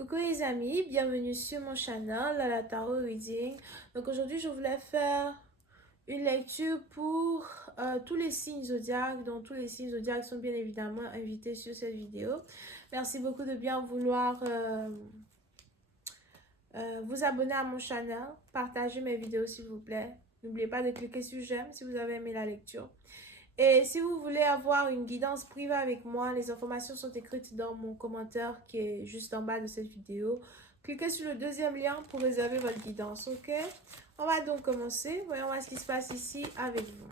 Coucou les amis, bienvenue sur mon channel, la Tarot Reading. Donc aujourd'hui je voulais faire une lecture pour tous les signes zodiaques. Donc tous les signes zodiaques sont bien évidemment invités sur cette vidéo. Merci beaucoup de bien vouloir vous abonner à mon channel, partager mes vidéos s'il vous plaît. N'oubliez pas de cliquer sur j'aime si vous avez aimé la lecture. Et si vous voulez avoir une guidance privée avec moi, les informations sont écrites dans mon commentaire qui est juste en bas de cette vidéo. Cliquez sur le deuxième lien pour réserver votre guidance, ok? On va donc commencer. Voyons voir ce qui se passe ici avec vous.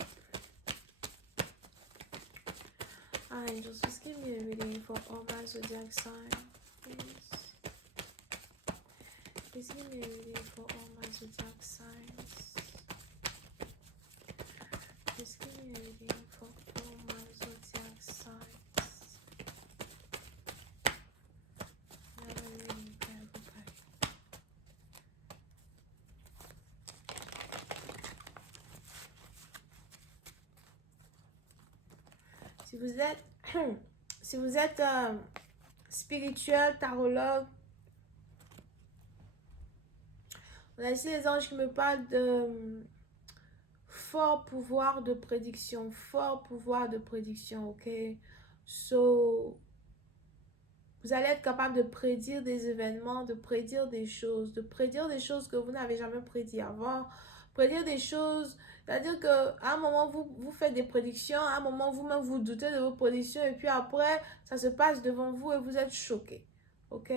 Angels, just give me a reading for all my zodiac signs, please. Please give me a reading for all my zodiac signs. Please give me a reading for all my zodiac signs. Si vous êtes spirituel, tarologue, on a ici les anges qui me parlent de fort pouvoir de prédiction, ok? So, vous allez être capable de prédire des événements, de prédire des choses que vous n'avez jamais prédit avant, prédire des choses, c'est-à-dire qu'à un moment, vous faites des prédictions, à un moment, vous-même, vous doutez de vos prédictions, et puis après, ça se passe devant vous et vous êtes choqué, ok?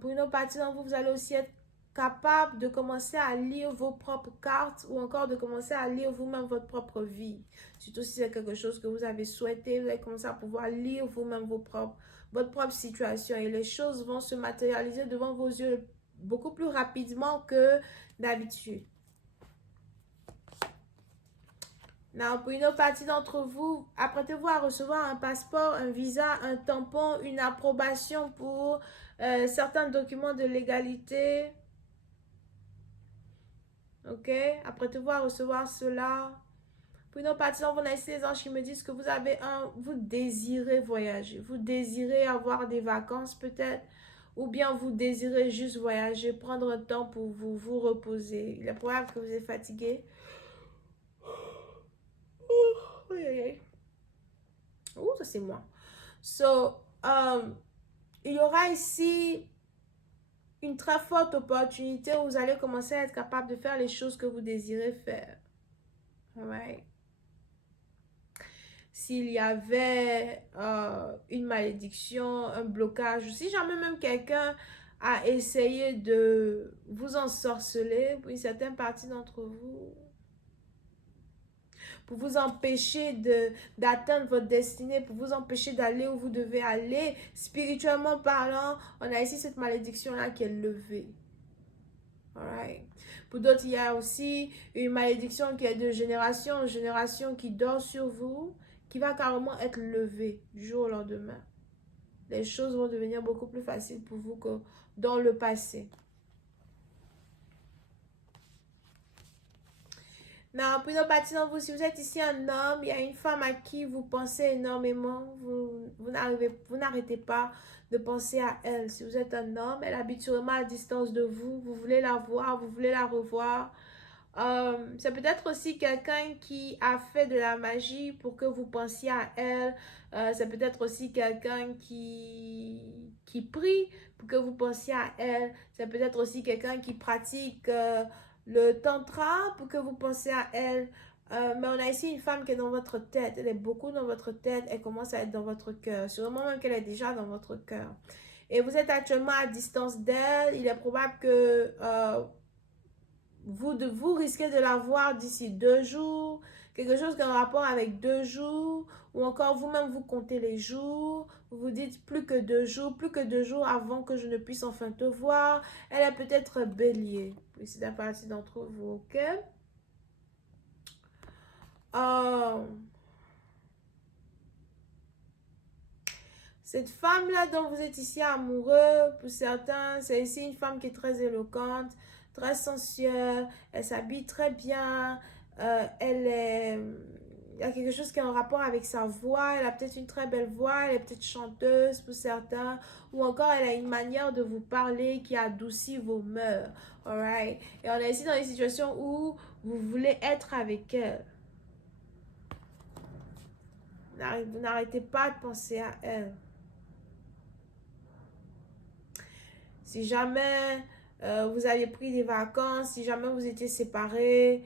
Pour une autre partie d'entre vous, vous allez aussi être capable de commencer à lire vos propres cartes ou encore de commencer à lire vous-même votre propre vie. Surtout si c'est quelque chose que vous avez souhaité, vous allez commencer à pouvoir lire vous-même votre propre situation et les choses vont se matérialiser devant vos yeux beaucoup plus rapidement que d'habitude. Now, pour une autre partie d'entre vous, apprêtez-vous à recevoir un passeport, un visa, un tampon, une approbation pour certains documents de légalité. Ok, apprêtez-vous à recevoir cela. Pour une autre partie, on a ici les anges qui me disent que vous désirez voyager, vous désirez avoir des vacances peut-être, ou bien vous désirez juste voyager, prendre un temps pour vous reposer. Il est probable que vous êtes fatigué. Oh, ça c'est moi. So, il y aura ici une très forte opportunité où vous allez commencer à être capable de faire les choses que vous désirez faire. Alright. S'il y avait une malédiction, un blocage, si jamais même quelqu'un a essayé de vous ensorceler, pour une certaine partie d'entre vous, pour vous empêcher d'atteindre votre destinée, pour vous empêcher d'aller où vous devez aller, spirituellement parlant, on a ici cette malédiction-là qui est levée. Alright. Pour d'autres, il y a aussi une malédiction qui est de génération en génération qui dort sur vous, qui va carrément être levée du jour au lendemain. Les choses vont devenir beaucoup plus faciles pour vous que dans le passé. Non, pour une partie d'entre vous, si vous êtes ici un homme, il y a une femme à qui vous pensez énormément, vous n'arrêtez pas de penser à elle. Si vous êtes un homme, elle habite sûrement à distance de vous, vous voulez la voir, vous voulez la revoir. C'est peut-être aussi quelqu'un qui a fait de la magie pour que vous pensiez à elle. C'est peut-être aussi quelqu'un qui prie pour que vous pensiez à elle. C'est peut-être aussi quelqu'un qui pratique le tantra pour que vous pensiez à elle. Mais on a ici une femme qui est dans votre tête. Elle est beaucoup dans votre tête. Elle commence à être dans votre cœur. Sûrement même qu'elle est déjà dans votre cœur. Et vous êtes actuellement à distance d'elle. Il est probable que vous risquez de la voir d'ici 2 jours, quelque chose qui a un rapport avec 2 jours, ou encore vous-même vous comptez les jours, vous vous dites plus que 2 jours avant que je ne puisse enfin te voir. Elle est peut-être bélier, c'est la partie d'entre vous, ok? Cette femme-là dont vous êtes ici amoureux, pour certains, c'est ici une femme qui est très éloquente, très sensuelle, elle s'habille très bien, elle est il y a quelque chose qui est en rapport avec sa voix. Elle a peut-être une très belle voix, elle est peut-être chanteuse pour certains, ou encore elle a une manière de vous parler qui adoucit vos mœurs. Alright? Et on est ici dans une situation où vous voulez être avec elle. Vous n'arrêtez pas de penser à elle. Si jamais vous aviez pris des vacances, si jamais vous étiez séparés,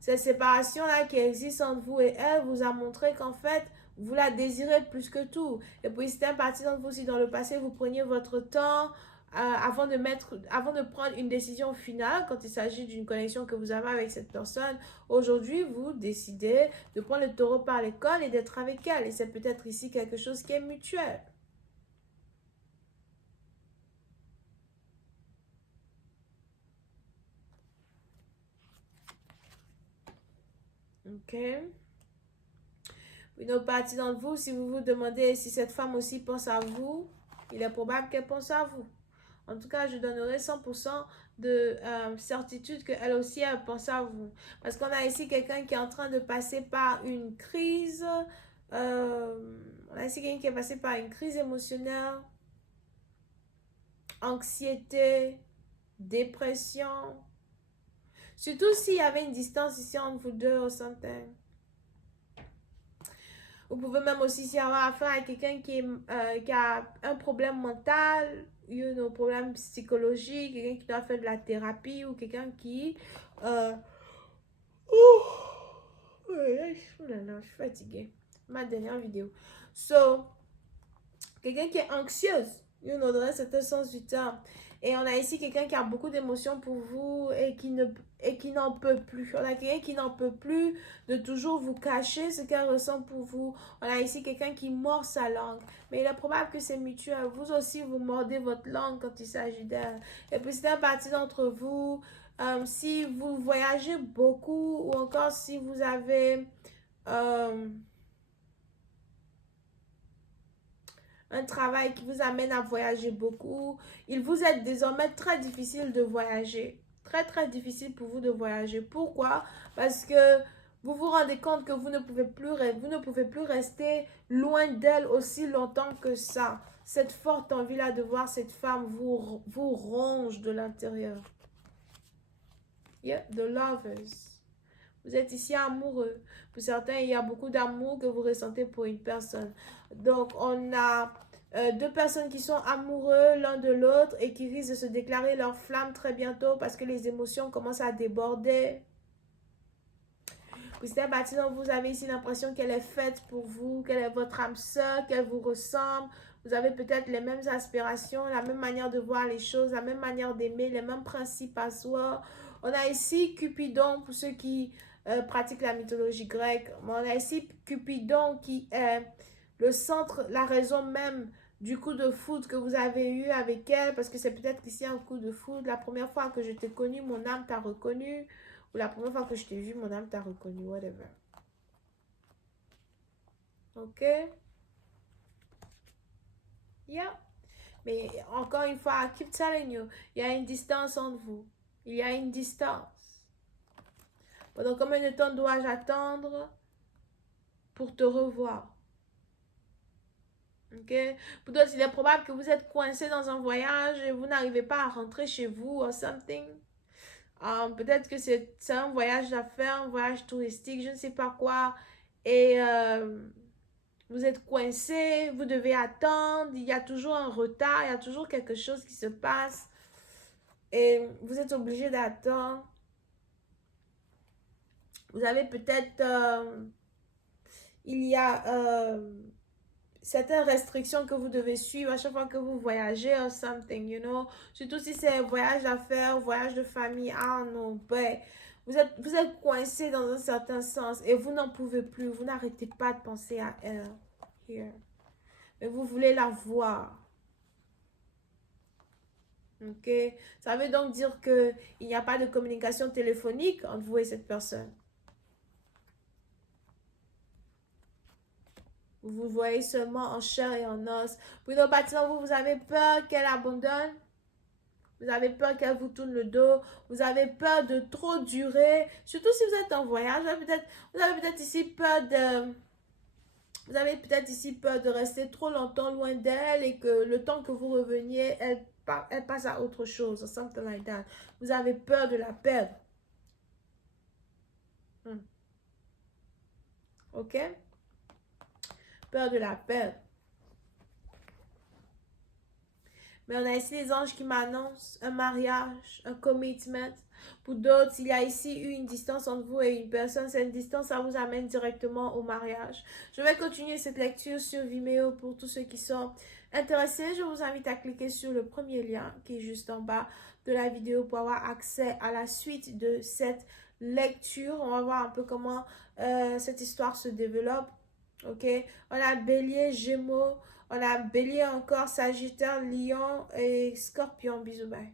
cette séparation-là qui existe entre vous et elle vous a montré qu'en fait, vous la désirez plus que tout. Et puis, c'était un parti d'entre vous, si dans le passé, vous preniez votre temps avant de prendre une décision finale quand il s'agit d'une connexion que vous avez avec cette personne. Aujourd'hui, vous décidez de prendre le taureau par les cornes et d'être avec elle. Et c'est peut-être ici quelque chose qui est mutuel. Ok? Une autre partie d'entre vous, si vous vous demandez si cette femme aussi pense à vous, il est probable qu'elle pense à vous. En tout cas, je donnerai 100% de certitude qu'elle aussi, elle pense à vous. Parce qu'on a ici quelqu'un qui est en train de passer par une crise. On a ici quelqu'un qui est passé par une crise émotionnelle, anxiété, dépression. Surtout s'il y avait une distance ici entre vous deux au something. Vous pouvez même aussi avoir affaire à quelqu'un qui a un problème mental, un problème psychologique, quelqu'un qui doit faire de la thérapie ou quelqu'un qui... Oh là là, je suis fatiguée. Ma dernière vidéo. So, quelqu'un qui est anxieuse, dans un certain sens du terme. Et on a ici quelqu'un qui a beaucoup d'émotions pour vous et qui n'en peut plus. On a quelqu'un qui n'en peut plus de toujours vous cacher ce qu'elle ressent pour vous. On a ici quelqu'un qui mord sa langue. Mais il est probable que c'est mutuel. Vous aussi, vous mordez votre langue quand il s'agit d'elle. Et puis, c'est un parti d'entre vous. Si vous voyagez beaucoup ou encore si vous avez... un travail qui vous amène à voyager beaucoup. Il vous est désormais très difficile de voyager. Très, très difficile pour vous de voyager. Pourquoi? Parce que vous vous rendez compte que vous ne pouvez plus rester loin d'elle aussi longtemps que ça. Cette forte envie-là de voir cette femme vous ronge de l'intérieur. Yeah, the lovers. Vous êtes ici amoureux. Pour certains, il y a beaucoup d'amour que vous ressentez pour une personne. Donc, on a deux personnes qui sont amoureux l'un de l'autre et qui risquent de se déclarer leur flamme très bientôt parce que les émotions commencent à déborder. Vous êtes bâtiment, vous avez ici l'impression qu'elle est faite pour vous, qu'elle est votre âme sœur, qu'elle vous ressemble. Vous avez peut-être les mêmes aspirations, la même manière de voir les choses, la même manière d'aimer, les mêmes principes à soi. On a ici Cupidon pour ceux qui pratiquent la mythologie grecque. On a ici Cupidon qui est le centre, la raison même du coup de foudre que vous avez eu avec elle, parce que c'est peut-être ici un coup de foudre. La première fois que je t'ai connu, mon âme t'a reconnu. Ou la première fois que je t'ai vu, mon âme t'a reconnu, whatever. Ok? Yeah. Mais encore une fois, I keep telling you, il y a une distance entre vous. Il y a une distance. Pendant combien de temps dois-je attendre pour te revoir? Ok? Pour d'autres, il est probable que vous êtes coincé dans un voyage et vous n'arrivez pas à rentrer chez vous or something. Peut-être que c'est un voyage d'affaires, un voyage touristique, je ne sais pas quoi. Et vous êtes coincé, vous devez attendre, il y a toujours un retard, il y a toujours quelque chose qui se passe. Et vous êtes obligé d'attendre. Vous avez peut-être... il y a certaines restrictions que vous devez suivre à chaque fois que vous voyagez or something, Surtout si c'est un voyage d'affaires, voyage de famille, ah non, ben, vous êtes coincé dans un certain sens et vous n'en pouvez plus, vous n'arrêtez pas de penser à elle. Here. Mais vous voulez la voir. Ok? Ça veut donc dire qu'il n'y a pas de communication téléphonique entre vous et cette personne. Vous vous voyez seulement en chair et en os. Pour nos bâtiments, vous avez peur qu'elle abandonne. Vous avez peur qu'elle vous tourne le dos. Vous avez peur de trop durer. Surtout si vous êtes en voyage. Vous avez peut-être ici peur de... Vous avez peut-être ici peur de rester trop longtemps loin d'elle et que le temps que vous reveniez, elle passe à autre chose. Something like that. Vous avez peur de la perdre. Ok? Peur de la perdre. Mais on a ici les anges qui m'annoncent un mariage, un commitment. Pour d'autres, il y a ici une distance entre vous et une personne. Cette distance, ça vous amène directement au mariage. Je vais continuer cette lecture sur Vimeo pour tous ceux qui sont intéressés. Je vous invite à cliquer sur le premier lien qui est juste en bas de la vidéo pour avoir accès à la suite de cette lecture. On va voir un peu comment cette histoire se développe. Ok, on a Bélier, Gémeaux, on a Bélier encore, Sagittaire, Lion et Scorpion. Bisous, bye.